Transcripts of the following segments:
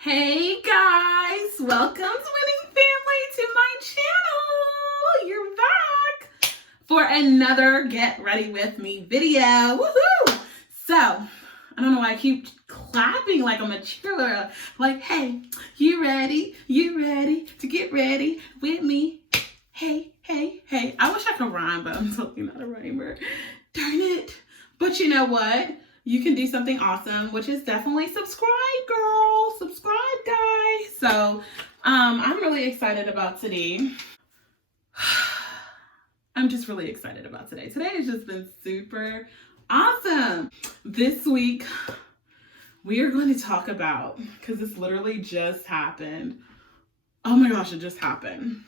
Hey guys, welcome to Winning Family to my channel. You're back for another Get Ready With Me video. Woohoo! So, I don't know why I keep clapping like I'm a cheerleader. Like, hey, you ready? You ready to get ready with me? Hey, hey, hey. I wish I could rhyme, but I'm totally not a rhymer. Darn it. But you know what? You can do something awesome, which is definitely subscribe, girl. Subscribe, guys. So, I'm really excited about today. I'm just really excited about today. Today has just been super awesome. This week, we are going to talk about, because this literally just happened. Oh my gosh, it just happened.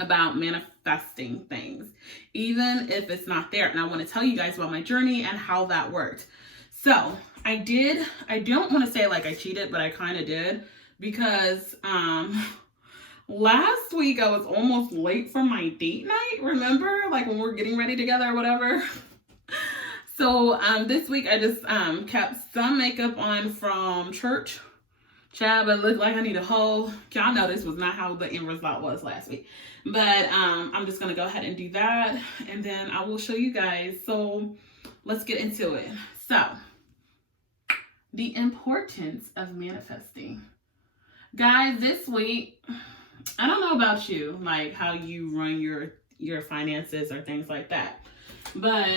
About manifesting things, even if it's not there. And I want to tell you guys about my journey and how that worked. So I don't want to say like I cheated, but I kind of did, because last week I was almost late for my date night. Remember, like when we're getting ready together or whatever. So this week I just kept some makeup on from church. Child, but look like I need a whole, y'all know this was not how the end result was last week. But I'm just going to go ahead and do that. And then I will show you guys. So let's get into it. So the importance of manifesting. Guys, this week, I don't know about you, like how you run your finances or things like that. But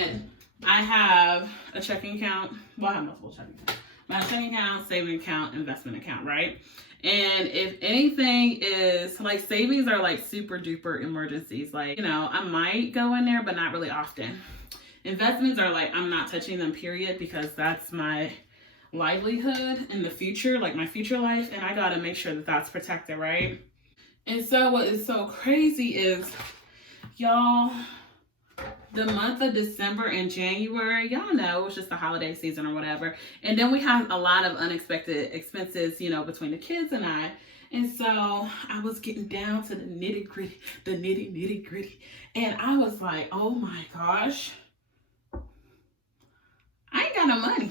I have a checking account. Well, I have multiple checking accounts. My checking account, saving account, investment account, right? And if anything is like, savings are like super duper emergencies. Like, you know, I might go in there, but not really often. Investments are like, I'm not touching them, period, because that's my livelihood in the future, like my future life. And I got to make sure that that's protected, right? And so what is so crazy is, y'all, the month of December and January, y'all know, it's just the holiday season or whatever. And then we have a lot of unexpected expenses, you know, between the kids and I. And so I was getting down to the nitty gritty. And I was like, oh my gosh, I ain't got no money.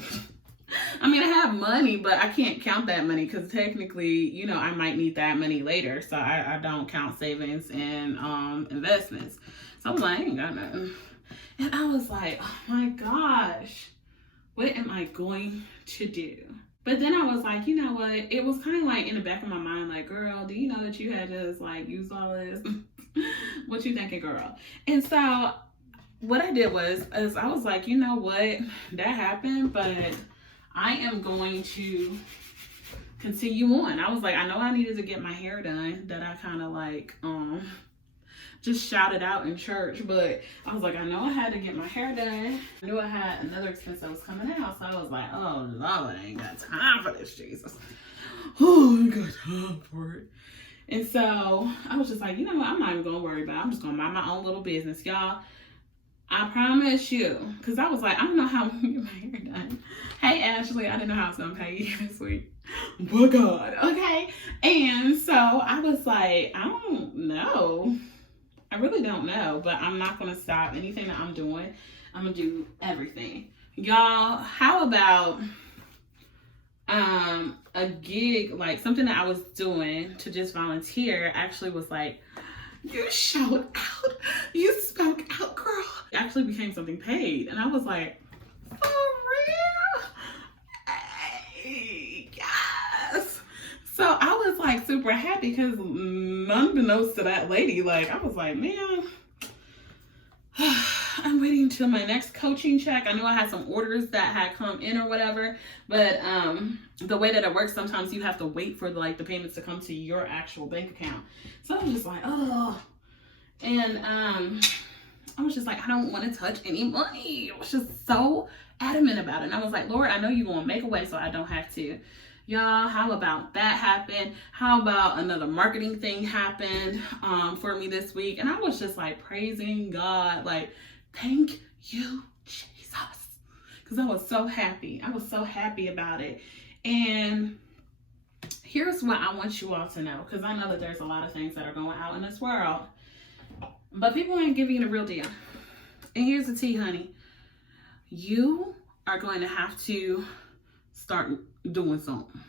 I mean, I have money, but I can't count that money because technically, you know, I might need that money later. So I don't count savings and investments. So I was like, I ain't got nothing. And I was like, oh my gosh, what am I going to do? But then I was like, you know what? It was kind of like in the back of my mind, like, girl, do you know that you had just like used all this? What you thinking, girl? And so what I did was I was like, you know what? That happened, but I am going to continue on. I was like, I know I needed to get my hair done, that I kind of like, just shouted out in church, but I was like, I know I had to get my hair done. I knew I had another expense that was coming out, so I was like, oh Lord, I ain't got time for this, Jesus. Oh, I ain't got time for it. And so I was just like, you know what, I'm not even gonna worry about it. I'm just gonna mind my own little business, y'all. I promise you, because I was like, I don't know how I'm gonna get my hair done. Hey Ashley, I didn't know how I was gonna pay you this week. But God, okay. And so I was like, I don't know. I really don't know, but I'm not going to stop anything that I'm doing. I'm going to do everything. Y'all, how about a gig, like something that I was doing to just volunteer actually was like, you showed out. You spoke out, girl. It actually became something paid. And I was like, for real? Hey, yes. So I was like super happy because unbeknownst to that lady, like I was like, man, I'm waiting until my next coaching check. I knew I had some orders that had come in or whatever, but the way that it works, sometimes you have to wait for like the payments to come to your actual bank account. So I was just like, oh, and I was just like, I don't want to touch any money. I was just so adamant about it. And I was like, Lord, I know you're going to make a way so I don't have to. Y'all, how about that happened? How about another marketing thing happened for me this week? And I was just like praising God, like, thank you, Jesus. Because I was so happy. I was so happy about it. And here's what I want you all to know, because I know that there's a lot of things that are going out in this world, but people ain't giving you the real deal. And here's the tea, honey. You are going to have to start doing something.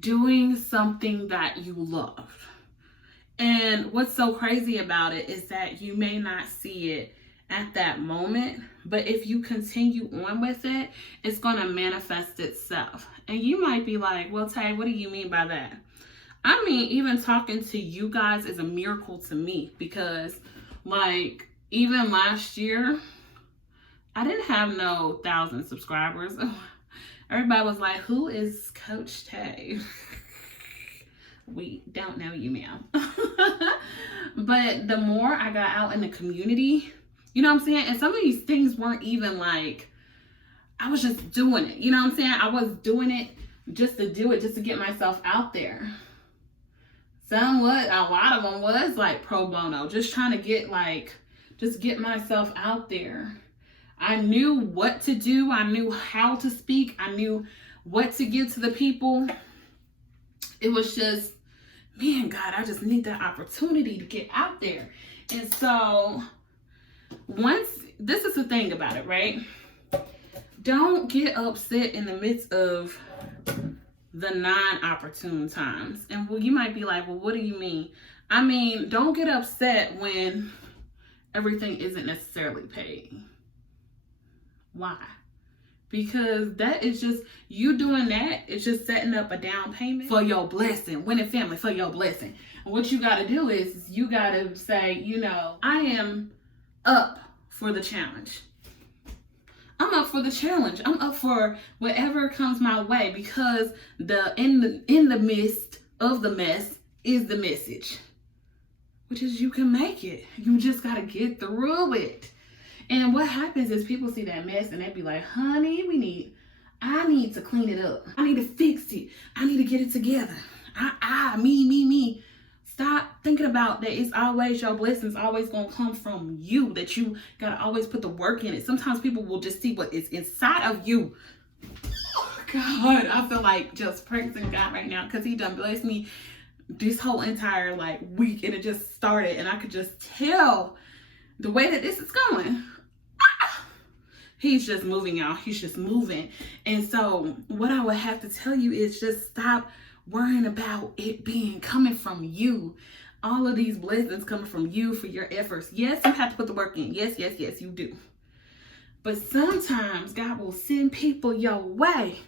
doing something that you love. And what's so crazy about it is that you may not see it at that moment, but if you continue on with it, it's going to manifest itself. And you might be like, well, Tay, what do you mean by that? I mean, even talking to you guys is a miracle to me, because like even last year, I didn't have no 1,000 subscribers. Everybody was like, who is Coach Tay? We don't know you, ma'am. But the more I got out in the community, you know what I'm saying? And some of these things weren't even like, I was just doing it. You know what I'm saying? I was doing it just to do it, just to get myself out there. A lot of them was like pro bono, just trying to get just get myself out there. I knew what to do. I knew how to speak. I knew what to give to the people. It was just, man, God, I just need that opportunity to get out there. And so this is the thing about it, right? Don't get upset in the midst of the non-opportune times. And you might be like, well, what do you mean? I mean, don't get upset when everything isn't necessarily paid. Why? Because that is just, you doing that, it's just setting up a down payment for your blessing. Winning family, for your blessing. And what you got to do is you got to say, you know, I am up for the challenge. I'm up for the challenge. I'm up for whatever comes my way, because in the midst of the mess is the message, which is you can make it. You just got to get through it. And what happens is people see that mess and they be like, honey, I need to clean it up. I need to fix it. I need to get it together. Me. Stop thinking about that. It's always your blessings always going to come from you, that you got to always put the work in it. Sometimes people will just see what is inside of you. Oh, God, I feel like just praising God right now, because he done blessed me this whole entire week, and it just started, and I could just tell the way that this is going. He's just moving, y'all. He's just moving. And so what I would have to tell you is just stop worrying about it coming from you. All of these blessings coming from you for your efforts. Yes, you have to put the work in. Yes, you do. But sometimes God will send people your way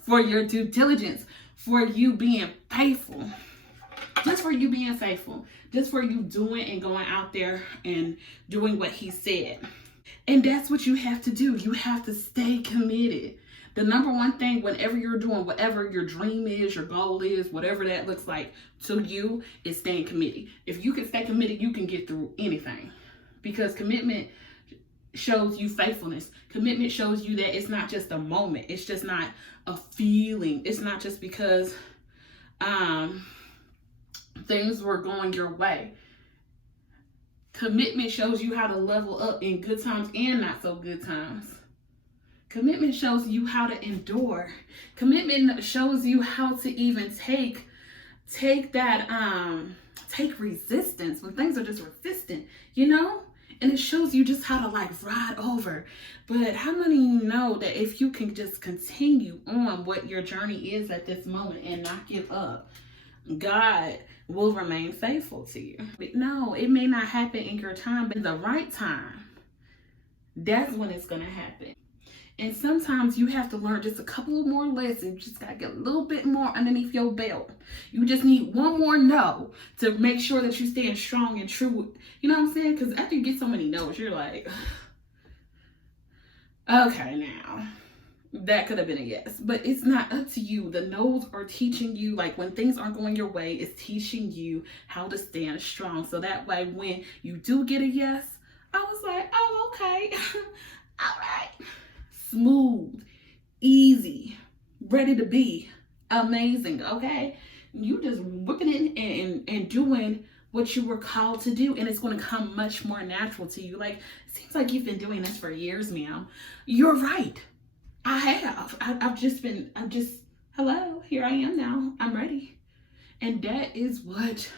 for your due diligence, for you being faithful. Just for you being faithful. Just for you doing and going out there and doing what he said. And that's what you have to do. You have to stay committed. The number one thing whenever you're doing whatever your dream is, your goal is, whatever that looks like to you, is staying committed. If you can stay committed, you can get through anything. Because commitment shows you faithfulness. Commitment shows you that it's not just a moment. It's just not a feeling. It's not just because things were going your way. Commitment shows you how to level up in good times and not so good times. Commitment shows you how to endure. Commitment shows you how to even take resistance when things are just resistant, you know? And it shows you just how to ride over. But how many of you know that if you can just continue on what your journey is at this moment and not give up, God will remain faithful to you. But no, it may not happen in your time, but in the right time, that's when it's going to happen. And sometimes you have to learn just a couple of more lessons. You just got to get a little bit more underneath your belt. You just need one more no to make sure that you stand strong and true. You know what I'm saying? Because after you get so many no's, you're like, okay, now that could have been a yes, but it's not up to you. The no's are teaching you, when things aren't going your way, it's teaching you how to stand strong. So that way, when you do get a yes, I was like, oh, okay. All right. Smooth, easy, ready to be amazing. Okay. You just whipping it and doing what you were called to do, and it's going to come much more natural to you. It seems like you've been doing this for years, ma'am. You're right. I have. Hello, here I am now. I'm ready. And that is what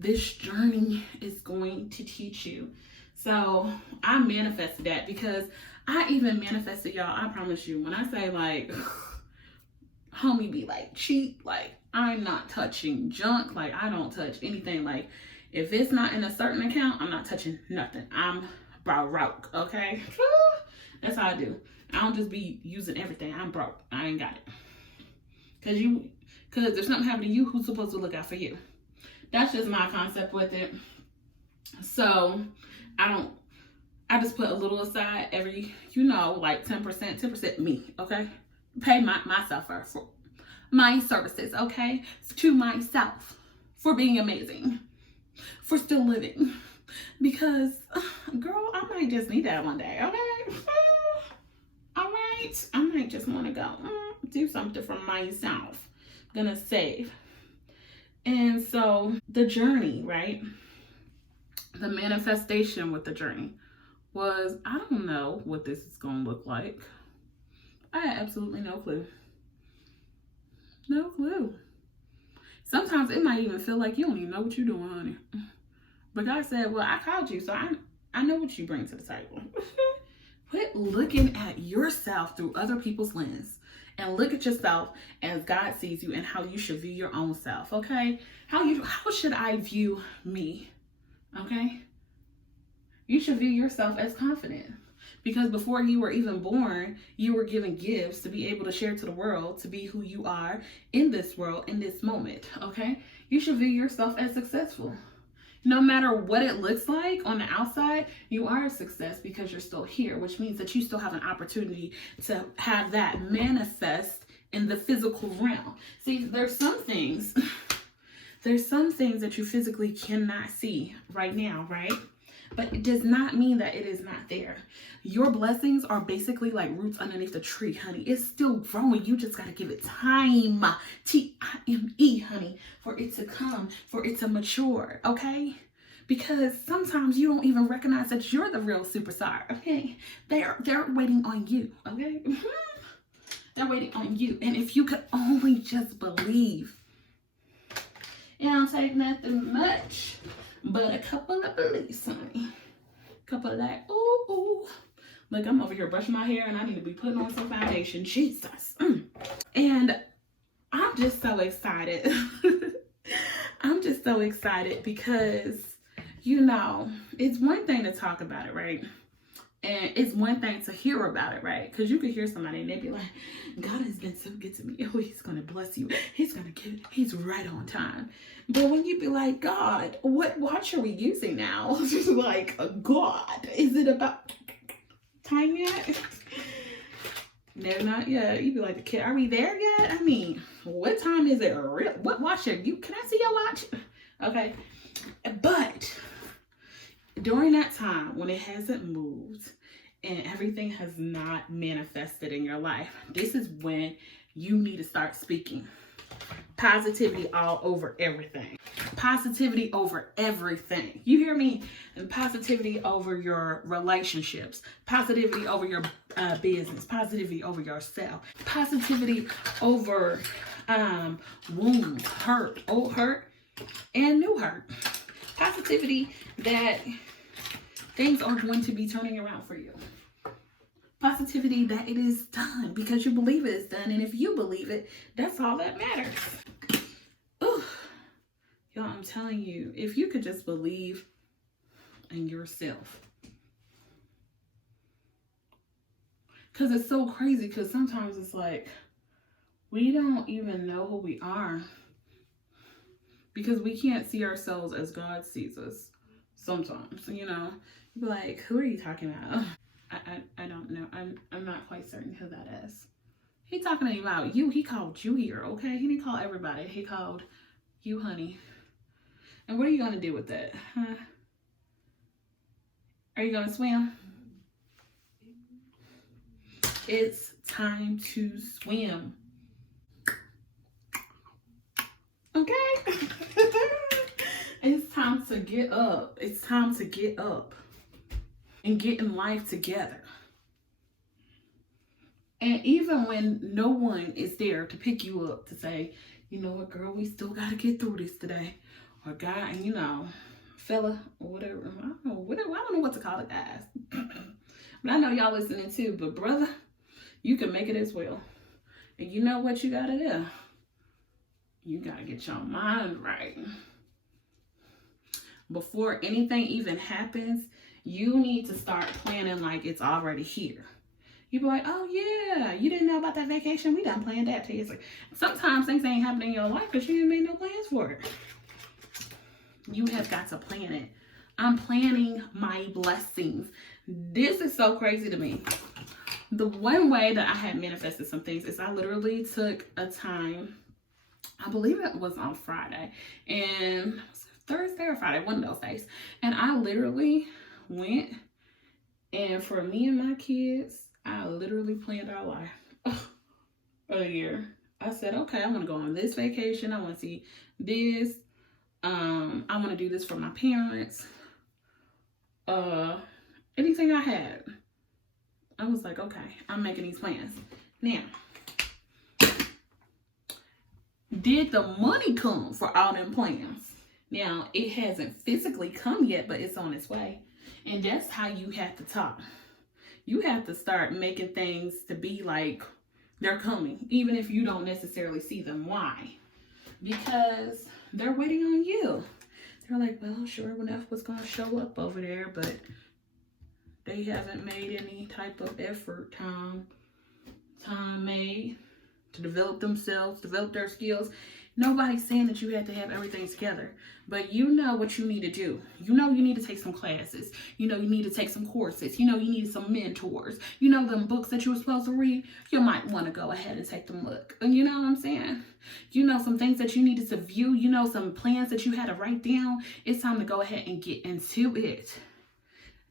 this journey is going to teach you. So I manifested that, because I even manifested, y'all, I promise you, when I say homie be like cheap. Like, I'm not touching junk. Like, I don't touch anything. Like, if it's not in a certain account, I'm not touching nothing. I'm broke, okay? That's how I do. I don't just be using everything. I'm broke. I ain't got it. Cause there's something happening to you, who's supposed to look out for you? That's just my concept with it. So I just put a little aside every, like 10% me, okay? Pay myself for my services, okay? To myself for being amazing, for still living. Because, girl, I might just need that one day, okay? All right, I might just want to go do something for myself. Gonna save. And so the journey, right? The manifestation with the journey was, I don't know what this is going to look like. I had absolutely no clue. No clue. Sometimes it might even feel like you don't even know what you're doing, honey. But God said, well, I called you, so I know what you bring to the table. Quit looking at yourself through other people's lens and look at yourself as God sees you and how you should view your own self, okay? How should I view me, okay? You should view yourself as confident, because before you were even born, you were given gifts to be able to share to the world, to be who you are in this world, in this moment, okay? You should view yourself as successful. No matter what it looks like on the outside, you are a success because you're still here, which means that you still have an opportunity to have that manifest in the physical realm. See, there's some things that you physically cannot see right now, right? But it does not mean that it is not there. Your blessings are basically like roots underneath the tree, honey. It's still growing. You just got to give it time. Time, honey, for it to come, for it to mature, okay? Because sometimes you don't even recognize that you're the real superstar, okay? They're waiting on you, okay? They're waiting on you. And if you could only just believe, it don't take nothing much but a couple of beliefs, honey. Couple of that, ooh. Look, I'm over here brushing my hair and I need to be putting on some foundation. Jesus. And I'm just so excited. I'm just so excited because, it's one thing to talk about it, right? And it's one thing to hear about it, right? Because you could hear somebody and they'd be like, God has been so good to me. Oh, he's going to bless you. He's right on time. But when you be like, God, what watch are we using now? Like, God, is it about time yet? No, not yet. You be like, kid, are we there yet? I mean, what time is it? What watch are you? Can I see your watch? Okay. But during that time when it hasn't moved and everything has not manifested in your life, this is when you need to start speaking positivity all over everything. Positivity over everything. You hear me? And positivity over your relationships, positivity over your business, positivity over yourself, positivity over wounds, hurt, old hurt and new hurt. Positivity that things are going to be turning around for you. Positivity that it is done because you believe it is done. And if you believe it, that's all that matters. Ooh. Y'all, I'm telling you, if you could just believe in yourself. Because it's so crazy, because sometimes it's like, we don't even know who we are. Because we can't see ourselves as God sees us sometimes, You'd be like, who are you talking about? I don't know. I'm not quite certain who that is. He talking about you. He called you here, okay? He didn't call everybody. He called you, honey. And what are you going to do with that? Huh? Are you going to swim? It's time to swim. Okay? It's time to get up. It's time to get up and get in life together. And even when no one is there to pick you up to say, you know what, girl, we still got to get through this today. Or guy, fella, or whatever. I don't know what to call it, guys. But I know y'all listening too. But brother, you can make it as well. And you know what you gotta do? You gotta get your mind right. Before anything even happens, you need to start planning like it's already here. You be like, oh yeah, you didn't know about that vacation? We done planned that too. It's like, sometimes things ain't happening in your life because you ain't made no plans for it. You have got to plan it. I'm planning my blessings. This is so crazy to me. The one way that I had manifested some things is I literally took a time, I believe it was on Friday, and Thursday or Friday, one of those days. And I literally went, and for me and my kids, I literally planned our life a year. I said, okay, I want to go on this vacation. I want to see this. I want to do this for my parents. Anything I had, I was like, okay, I'm making these plans. Now, did the money come for all them plans? Now, it hasn't physically come yet, but it's on its way. And that's how you have to talk. You have to start making things to be like they're coming, even if you don't necessarily see them. Why? Because they're waiting on you. They're like, well, sure enough was going to show up over there, but they haven't made any type of effort, time made to develop themselves, develop their skills. Nobody's saying that you have to have everything together, but you know what you need to do. You know you need to take some classes. You know you need to take some courses. You know you need some mentors. You know them books that you were supposed to read. You might want to go ahead and take them look. And you know what I'm saying? You know some things that you needed to view. You know some plans that you had to write down. It's time to go ahead and get into it.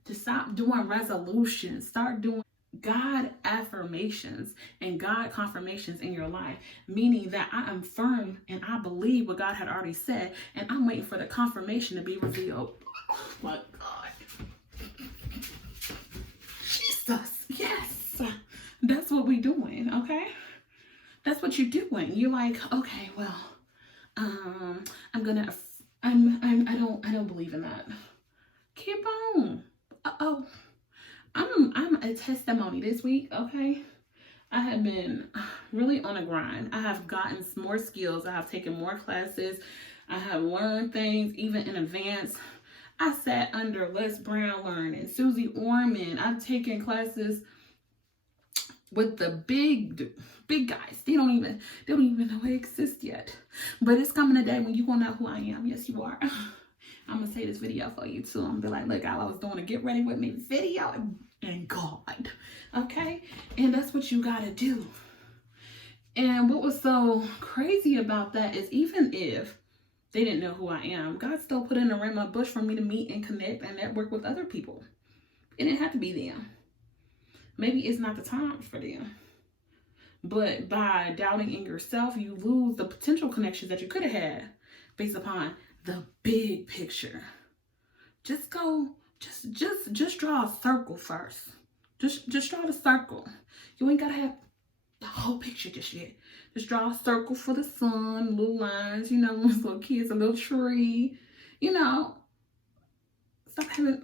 To stop doing resolutions. Start doing God affirmations and God confirmations in your life, meaning that I am firm and I believe what God had already said, and I'm waiting for the confirmation to be revealed. Oh my God. Jesus, yes. That's what we're doing, okay? That's what you're doing. You're like, okay, well, I don't believe in that. Keep on. I'm a testimony this week, okay? I have been really on a grind. I have gotten more skills. I have taken more classes. I have learned things even in advance. I sat under Les Brown learning, Susie Orman. I've taken classes with the big guys. They don't even know they exist yet. But it's coming a day when you're gonna know who I am. Yes, you are. I'm gonna say this video for you too. I'm gonna be like, look, I was doing a get ready with me video and God, okay? And that's what you gotta do. And what was so crazy about that is even if they didn't know who I am, God still put in a ram of bush for me to meet and connect and network with other people. It didn't have to be them. Maybe it's not the time for them. But by doubting in yourself, you lose the potential connections that you could have had based upon the big picture. Just draw a circle first. Just draw the circle. You ain't gotta have the whole picture just yet. Just draw a circle for the sun, little lines, you know, little kids, a little tree, you know. Stop having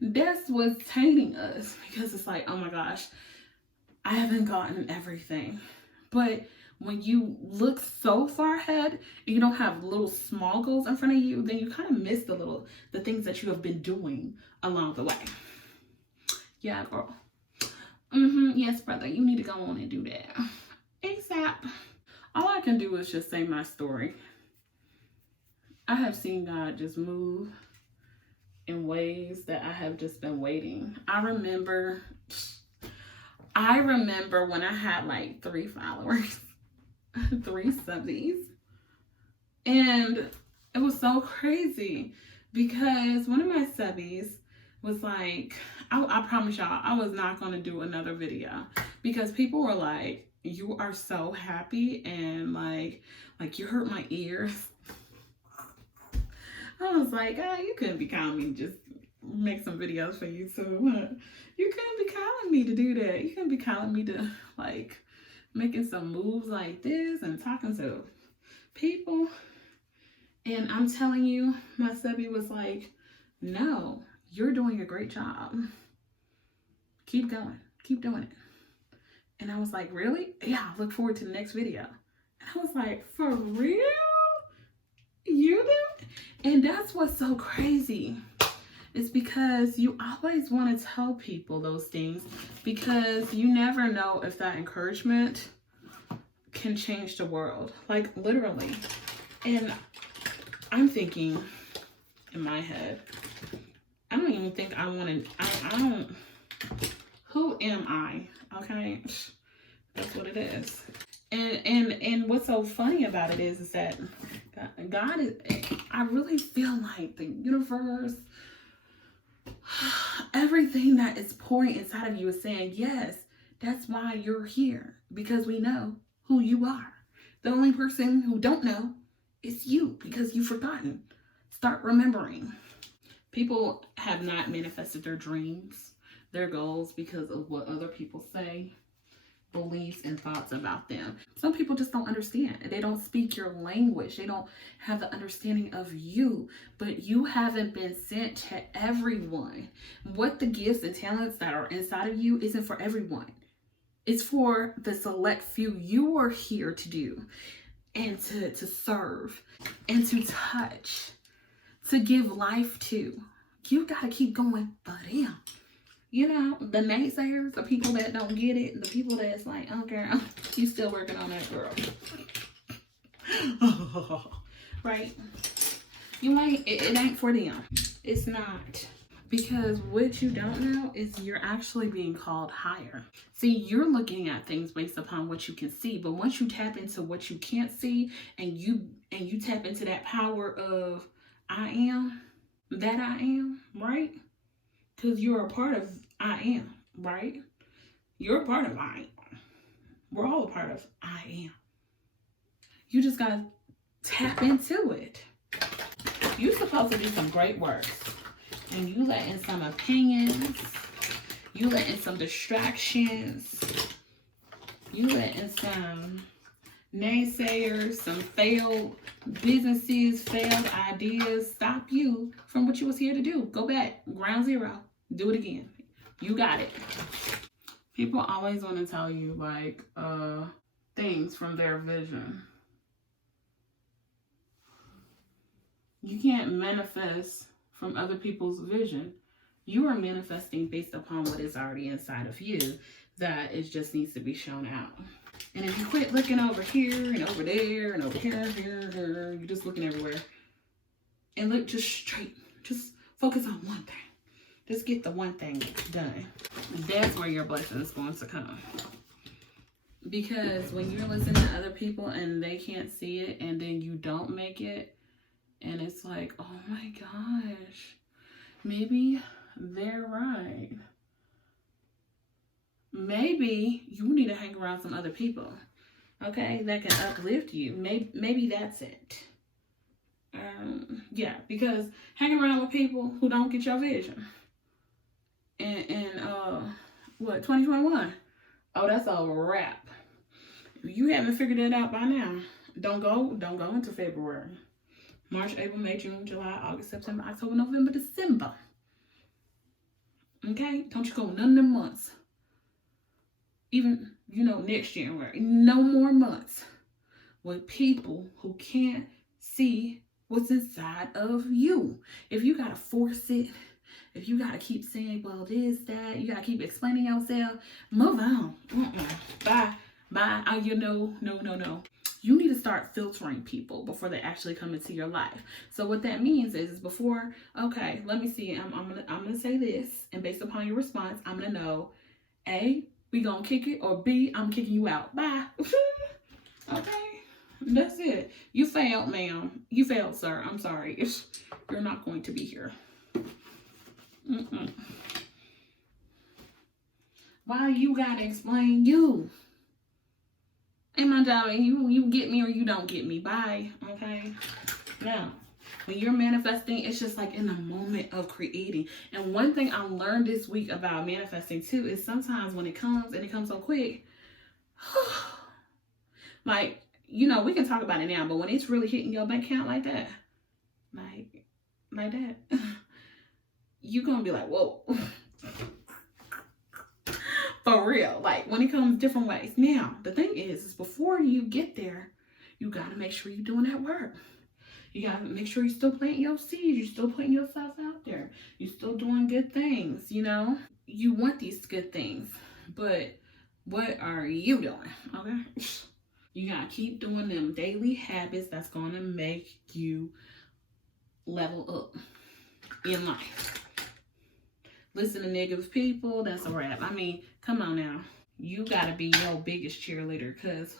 that's what's tainting us, because it's like, oh my gosh, I haven't gotten everything. But when you look so far ahead and you don't have little small goals in front of you, then you kind of miss the things that you have been doing along the way. Yeah, girl. Yes, brother, you need to go on and do that. ASAP. All I can do is just say my story. I have seen God just move in ways that I have just been waiting. I remember when I had like 3 followers, 3 subbies. And it was so crazy because one of my subbies was like, I promise y'all, I was not going to do another video because people were like, you are so happy and like you hurt my ears. I was like, you couldn't be calling me to just make some videos for you too. You couldn't be calling me to do that. You couldn't be calling me to like making some moves like this and talking to people. And I'm telling you, my subby was like, no, you're doing a great job. Keep going. Keep doing it. And I was like, really? Yeah, I look forward to the next video. And I was like, for real? You do? And that's what's so crazy. It's because you always want to tell people those things, because you never know if that encouragement can change the world. Like, literally. And I'm thinking in my head, I don't even think I want to, I don't, who am I? Okay, that's what it is. And what's so funny about it is that God is, I really feel like the universe, everything that is pouring inside of you is saying, yes, that's why you're here, because we know who you are. The only person who don't know is you, because you've forgotten. Start remembering. People have not manifested their dreams, their goals, because of what other people say, beliefs, and thoughts about them. Some people just don't understand. They don't speak your language. They don't have the understanding of you, but you haven't been sent to everyone. What the gifts and talents that are inside of you isn't for everyone. It's for the select few you are here to do, and to serve, and to touch, to give life to. You got to keep going for them. You know, the naysayers, the people that don't get it, the people that's like, oh girl, you still working on that, girl. Right? You ain't, it ain't for them. It's not. Because what you don't know is you're actually being called higher. See, you're looking at things based upon what you can see, but once you tap into what you can't see, and you tap into that power of I am, right? Because you're a part of I am, right? You're a part of I am. We're all a part of I am. You just gotta tap into it. You're supposed to do some great work. And you let in some opinions. You let in some distractions. You let in some naysayers, some failed businesses, failed ideas stop you from what you was here to do. Go back, ground zero, do it again. You got it. People always want to tell you like things from their vision. You can't manifest from other people's vision. You are manifesting based upon what is already inside of you, that it just needs to be shown out. And if you quit looking over here and over there and over here, you're just looking everywhere. And look just straight. Just focus on one thing. Just get the one thing done. That's where your blessing is going to come. Because when you're listening to other people and they can't see it, and then you don't make it, and it's like, oh my gosh, maybe they're right. Maybe you need to hang around some other people, okay, that can uplift you. Maybe that's it. Yeah, because hang around with people who don't get your vision. And what, 2021? Oh, that's a wrap. If you haven't figured it out by now, don't go into February. March, April, May, June, July, August, September, October, November, December. Okay? Don't you go none of them months. Even, next January. No more months with people who can't see what's inside of you. If you gotta force it, if you gotta keep saying, well, this, that, you gotta keep explaining yourself, move on. Bye. Oh, no. You need to start filtering people before they actually come into your life. So what that means is before, okay, let me see, I'm gonna say this, and based upon your response, I'm gonna know, A, we gonna kick it, or B, I'm kicking you out. Bye. Okay, that's it. You failed, ma'am. You failed, sir. I'm sorry. You're not going to be here. Why you gotta explain you? Ain't my job. You get me or you don't get me. Bye. Okay. Now, when you're manifesting, it's just like in the moment of creating. And one thing I learned this week about manifesting too is sometimes when it comes, and it comes so quick, like, we can talk about it now, but when it's really hitting your bank account like that, like that, you're gonna be like, whoa. For real. Like, when it comes different ways. Now, the thing is before you get there, you got to make sure you're doing that work. You got to make sure you're still planting your seeds. You're still putting yourself out there. You're still doing good things, you know? You want these good things, but what are you doing, okay? You got to keep doing them daily habits that's going to make you level up in life. Listen to negative people, that's a wrap. I mean, come on now. You got to be your biggest cheerleader, because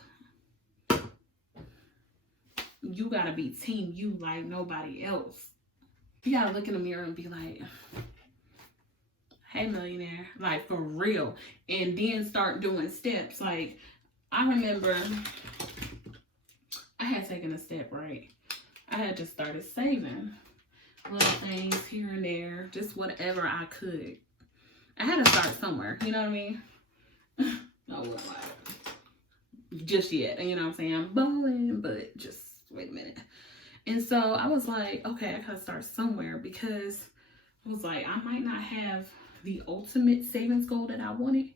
you got to be team you like nobody else. You got to look in the mirror and be like, hey, millionaire, like, for real. And then start doing steps. Like, I remember I had taken a step, right? I had just started saving little things here and there, just whatever I could. I had to start somewhere, you know what I mean? I wasn't like just yet, you know what I'm saying? I'm balling, but just wait a minute. And so I was like, okay, I gotta start somewhere, because I was like, I might not have the ultimate savings goal that I wanted,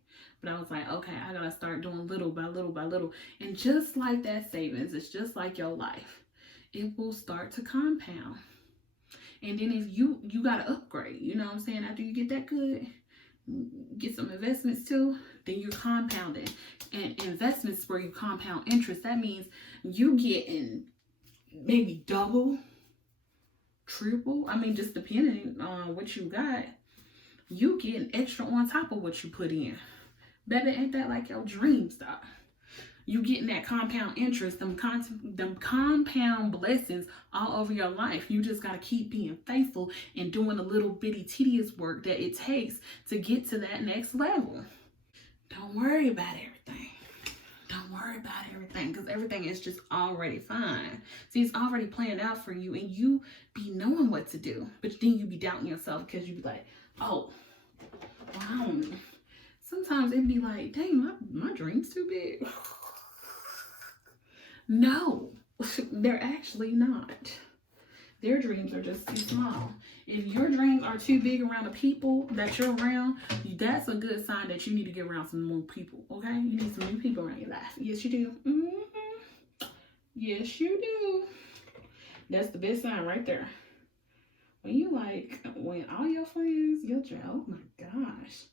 but I was like, okay, I gotta start doing little by little by little. And just like that savings, it's just like your life. It will start to compound. And then if you gotta upgrade, you know what I'm saying? After you get that good, get some investments too, then you're compounding. And investments where you compound interest, that means you getting maybe double, triple. I mean, just depending on what you got, you getting extra on top of what you put in. Baby, ain't that like your dream stuff? You getting that compound interest, them compound blessings all over your life. You just got to keep being faithful and doing the little bitty tedious work that it takes to get to that next level. Don't worry about everything. Don't worry about everything, because everything is just already fine. See, it's already planned out for you, and you be knowing what to do. But then you be doubting yourself, because you be like, oh, wow. Sometimes it'd be like, dang, my dream's too big. No, they're actually not. Their dreams are just too small. If your dreams are too big around the people that you're around, that's a good sign that you need to get around some more people, okay? You need some new people around your life. Yes, you do. Mm-hmm. Yes, you do. That's the best sign right there. When all your friends, oh my gosh,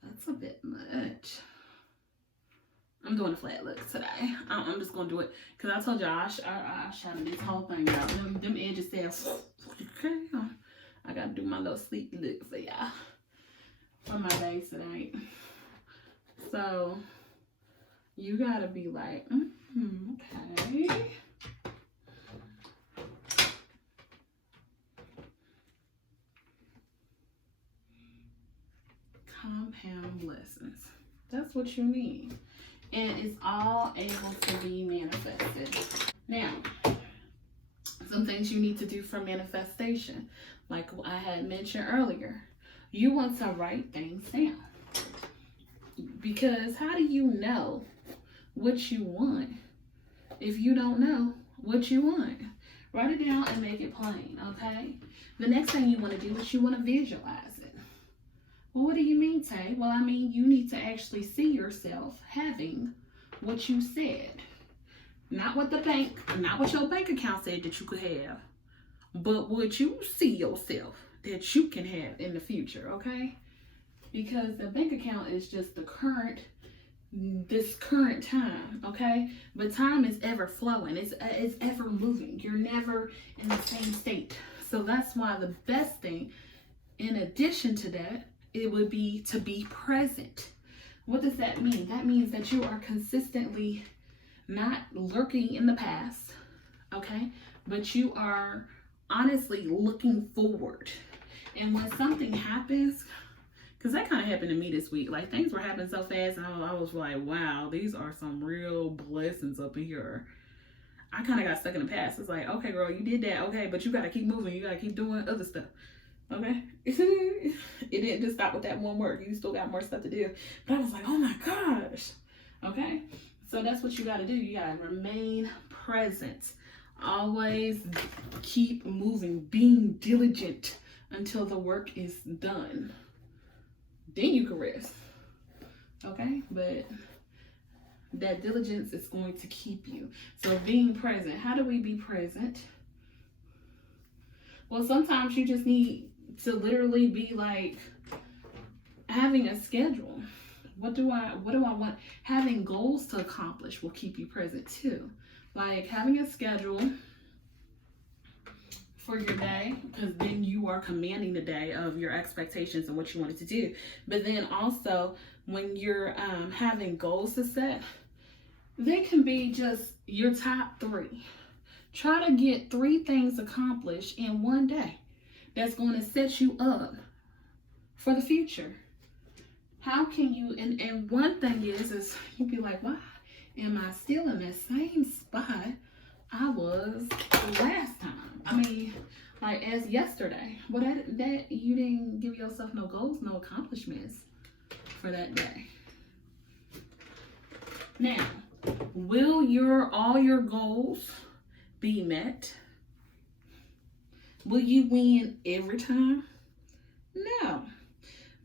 that's a bit much. I'm doing a flat look today. I'm just going to do it because I told y'all I shot this whole thing out. Them edges there. Okay. I got to do my little sleep look for y'all for my day tonight. So you got to be like, okay. Compound blessings. That's what you need. And it's all able to be manifested. Now, some things you need to do for manifestation. Like I had mentioned earlier, you want to write things down. Because how do you know what you want if you don't know what you want? Write it down and make it plain, okay? The next thing you want to do is you want to visualize it. Well, what do you mean, Tay? Well, I mean, you need to actually see yourself having what you said. Not what your bank account said that you could have, but what you see yourself that you can have in the future, okay? Because the bank account is just this current time, okay? But time is ever flowing. It's ever moving. You're never in the same state. So that's why the best thing, in addition to that, it would be to be present. What does that mean? That means that you are consistently not lurking in the past, okay? But you are honestly looking forward. And when something happens, because that kind of happened to me this week. Like, things were happening so fast, and I was like, wow, these are some real blessings up in here. I kind of got stuck in the past. It's like, okay, girl, you did that. Okay, but you got to keep moving. You got to keep doing other stuff. Okay? It didn't just stop with that one work. You still got more stuff to do. But I was like, oh my gosh. Okay? So that's what you got to do. You got to remain present. Always keep moving. Being diligent until the work is done. Then you can rest. Okay, but that diligence is going to keep you. So being present, how do we be present? Well, sometimes you just need to literally be like having a schedule. What do I want? Having goals to accomplish will keep you present too. Like having a schedule for your day, because then you are commanding the day of your expectations and what you wanted to do. But then also when you're having goals to set, they can be just your top 3. Try to get 3 things accomplished in one day that's going to set you up for the future. How can you, and one thing is you'd be like, why am I still in the same spot I was last time? I mean, like as yesterday. Well, that you didn't give yourself no goals, no accomplishments for that day. Now, will all your goals be met? Will you win every time? No.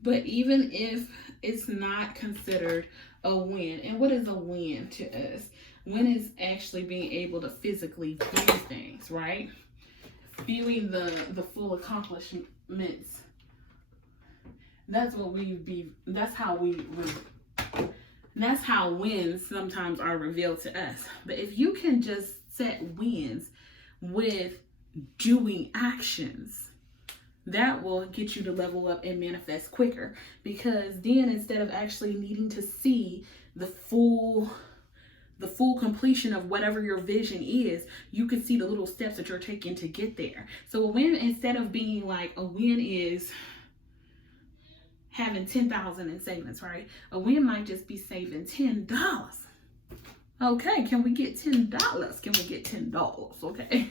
But even if it's not considered a win, and what is a win to us? Win is actually being able to physically do things, right? Viewing the full accomplishments. That's how wins sometimes are revealed to us. But if you can just set wins with doing actions, that will get you to level up and manifest quicker, because then instead of actually needing to see the full completion of whatever your vision is, you can see the little steps that you're taking to get there. So a win, instead of being like a win is having 10,000 in savings, right? A win might just be saving $10. Okay, can we get $10? Can we get $10? Okay.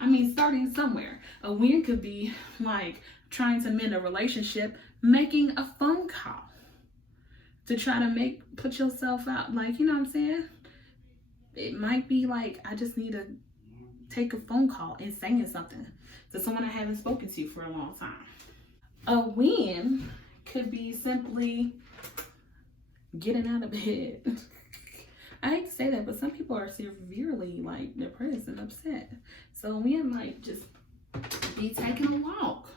I mean, starting somewhere. A win could be like trying to mend a relationship, making a phone call to try to put yourself out. Like, you know what I'm saying? It might be like, I just need to take a phone call and saying something to someone I haven't spoken to for a long time. A win could be simply getting out of bed. I hate to say that, but some people are severely like depressed and upset. So a win might just be taking a walk.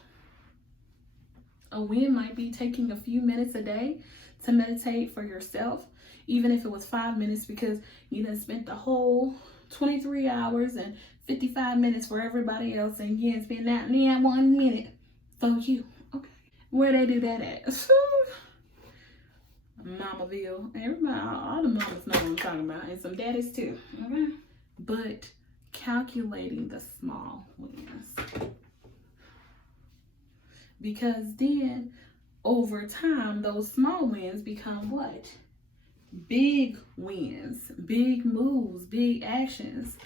A win might be taking a few minutes a day to meditate for yourself, even if it was 5 minutes, because you done spent the whole 23 hours and 55 minutes for everybody else, and you didn't spend that 1 minute for you. Okay. Where they do that at? Mamaville. Everybody, all the mamas know what I'm talking about, and some daddies too. Okay. But calculating the small wins, because then over time those small wins become what? Big wins, big moves, big actions.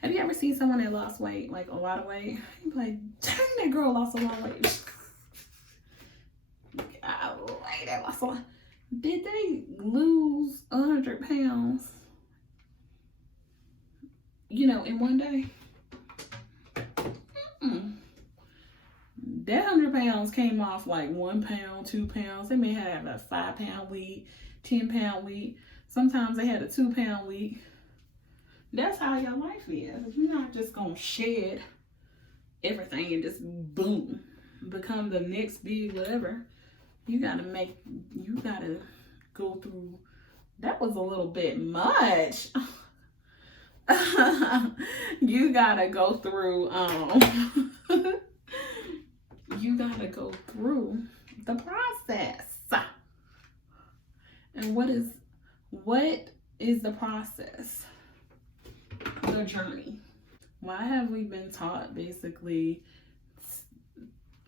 Have you ever seen someone that lost weight, like a lot of weight? You're like, dang, that girl lost a lot of weight. Golly, that lost a lot. Did they lose 100 pounds, in one day? That 100 pounds came off like 1 pound, 2 pounds. They may have a 5 pound week, 10 pound week. Sometimes they had a 2 pound week. That's how your life is. You're not just gonna shed everything and just boom, become the next big whatever. You gotta go through. That was a little bit much. You gotta go through you gotta go through the process. And what is the process? The journey. Why have we been taught basically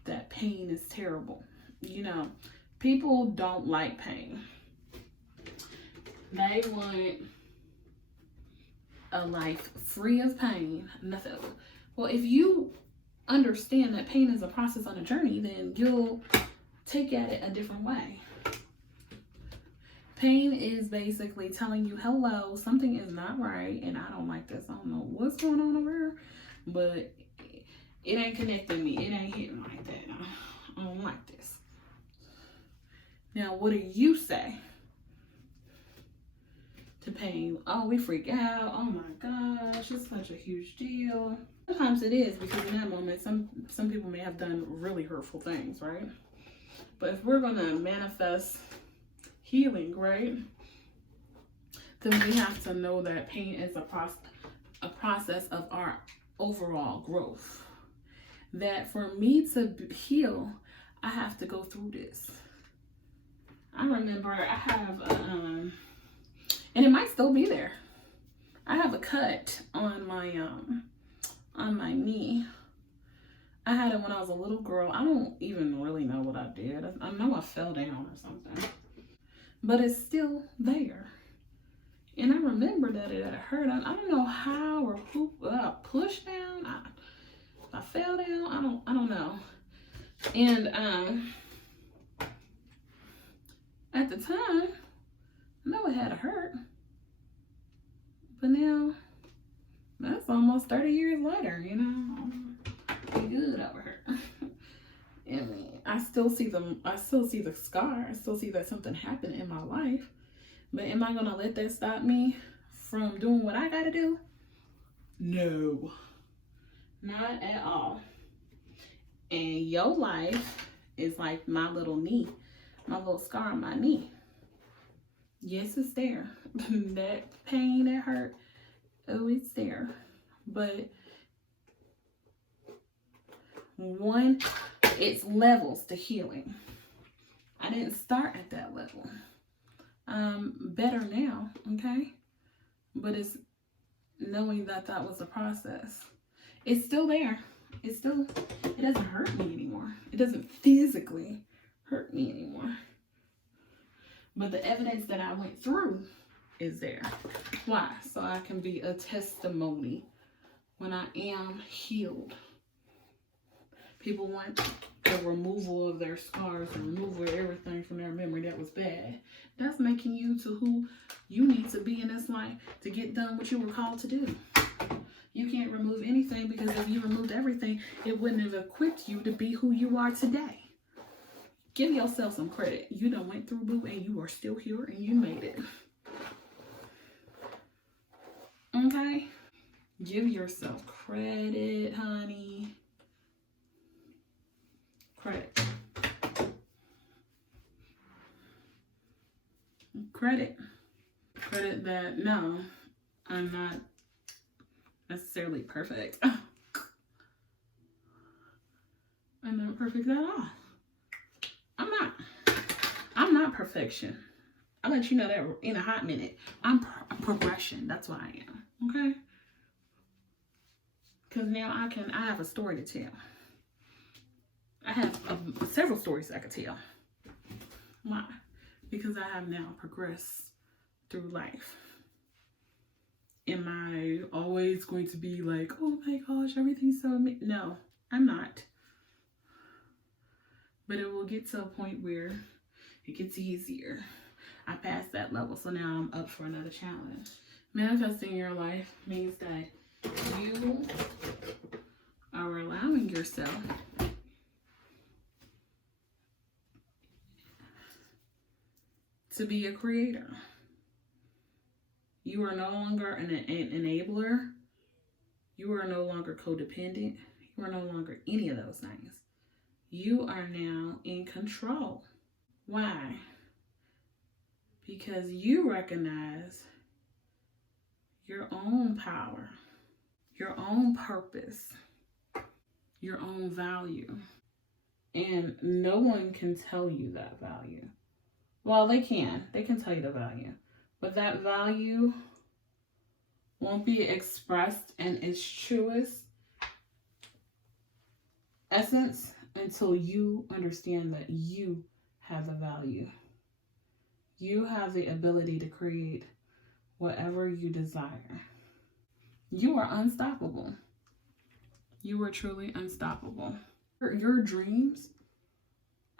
that pain is terrible? People don't like pain. They want a life free of pain, nothing. Well, if you understand that pain is a process on a journey, then you'll take at it a different way. Pain is basically telling you, hello, something is not right, and I don't like this. I don't know what's going on over here, but it ain't connecting me. It ain't hitting like that. I don't like this. Now, what do you say to pain? Oh, we freak out. Oh my gosh, it's such a huge deal. Sometimes it is, because in that moment, some people may have done really hurtful things, right? But if we're gonna manifest healing, right, then we have to know that pain is a process of our overall growth. That for me to heal, I have to go through this. I remember I have and it might still be there. I have a cut on my knee. I had it when I was a little girl. I don't even really know what I did. I know I fell down or something, but it's still there. And I remember that it hurt. I don't know how or who pushed down. I fell down. I don't know. And at the time, I know it had to hurt. But now, that's almost 30 years later, you know. I'm good over here. I mean, I still see the scar. I still see that something happened in my life. But am I gonna let that stop me from doing what I gotta do? No. Not at all. And your life is like my little knee, my little scar on my knee. Yes, it's there. That pain, that hurt, oh, it's there. But it's levels to healing. I didn't start at that level. Better now, okay? But it's knowing that was a process. It's still there. It doesn't hurt me anymore. It doesn't physically hurt me anymore. But the evidence that I went through is there. Why? So I can be a testimony when I am healed. People want the removal of their scars and removal of everything from their memory that was bad. That's making you to who you need to be in this life to get done what you were called to do. You can't remove anything, because if you removed everything, it wouldn't have equipped you to be who you are today. Give yourself some credit. You done went through, boo, and you are still here, and you made it. Okay? Give yourself credit, honey. Credit. Credit that, no, I'm not necessarily perfect. I'm not perfect at all. I'm not perfection. I'll let you know that in a hot minute. I'm progression. That's what I am. Okay? Because now I have a story to tell. I have several stories I could tell. Why? Because I have now progressed through life. Am I always going to be like, oh my gosh, everything's so amazing? No, I'm not. But it will get to a point where it gets easier. I passed that level, so now I'm up for another challenge. Manifesting your life means that you are allowing yourself to be a creator. You are no longer an enabler. You are no longer codependent. You are no longer any of those things. You are now in control. Why? Because you recognize your own power, your own purpose, your own value. And no one can tell you that value. Well, they can. They can tell you the value. But that value won't be expressed in its truest essence until you understand that you have a value. You have the ability to create whatever you desire. You are unstoppable. You are truly unstoppable. Your dreams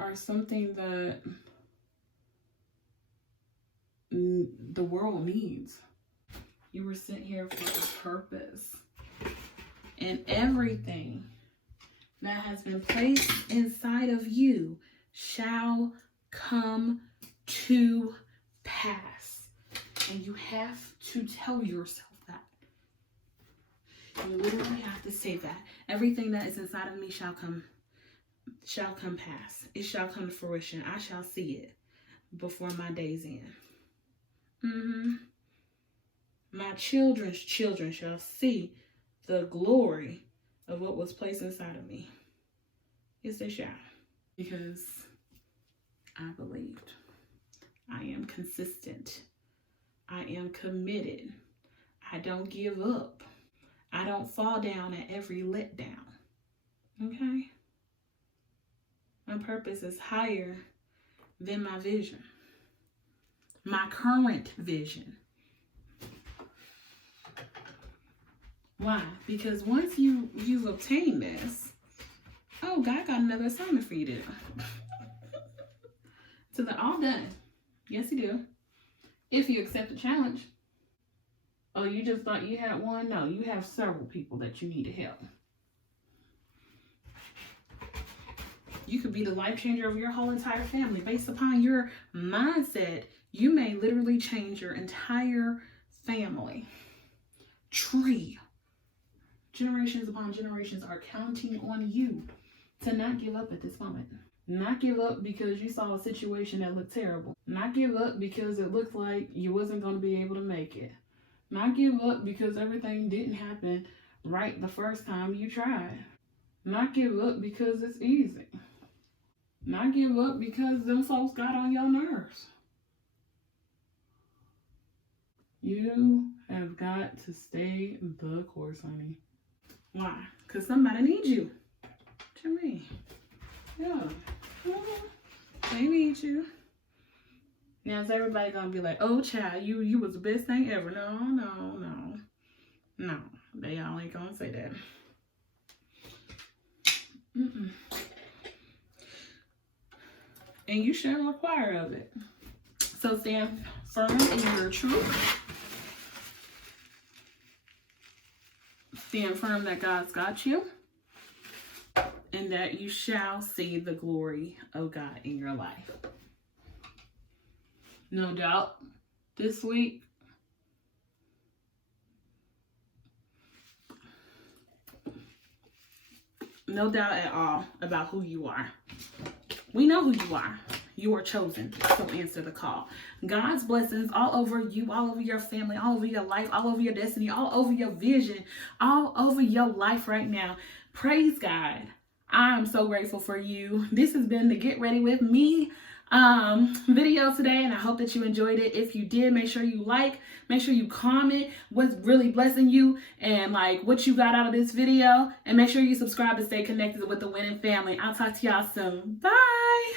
are something that the world needs. You were sent here for a purpose. And everything that has been placed inside of you shall come to pass. And you have to tell yourself that. You literally have to say that. Everything that is inside of me shall come pass. It shall come to fruition. I shall see it before my day's end. My children's children shall see the glory of what was placed inside of me. Yes, they shall. Because I believed. I am consistent. I am committed. I don't give up. I don't fall down at every letdown. Okay? My purpose is higher than my vision. My current vision. Why? Because once you've obtained this, oh, God got another assignment for you to do. So they're all done. Yes, He do. If you accept the challenge. Oh, you just thought you had one? No, you have several people that you need to help. You could be the life changer of your whole entire family. Based upon your mindset, you may literally change your entire family tree. Generations upon generations are counting on you to not give up at this moment. Not give up because you saw a situation that looked terrible. Not give up because it looked like you wasn't going to be able to make it. Not give up because everything didn't happen right the first time you tried. Not give up because it's easy. Not give up because them folks got on your nerves. You have got to stay the course, honey. Why? Because somebody needs you. What you mean? Yeah. They need you. Now is everybody gonna be like, oh child, you was the best thing ever? No. They all ain't gonna say that. And you shouldn't require of it. So stand firm in your truth. Stand firm that God's got you. And that you shall see the glory of God in your life. No doubt, this week, no doubt at all about who you are. We know who you are. You are chosen, so answer the call. God's blessings all over you, all over your family, all over your life, all over your destiny, all over your vision, all over your life right now. Praise God. I'm so grateful for you. This has been the Get Ready With Me video today, and I hope that you enjoyed it. If you did, make sure you like, make sure you comment what's really blessing you and like what you got out of this video, and make sure you subscribe to stay connected with the winning family. I'll talk to y'all soon. Bye.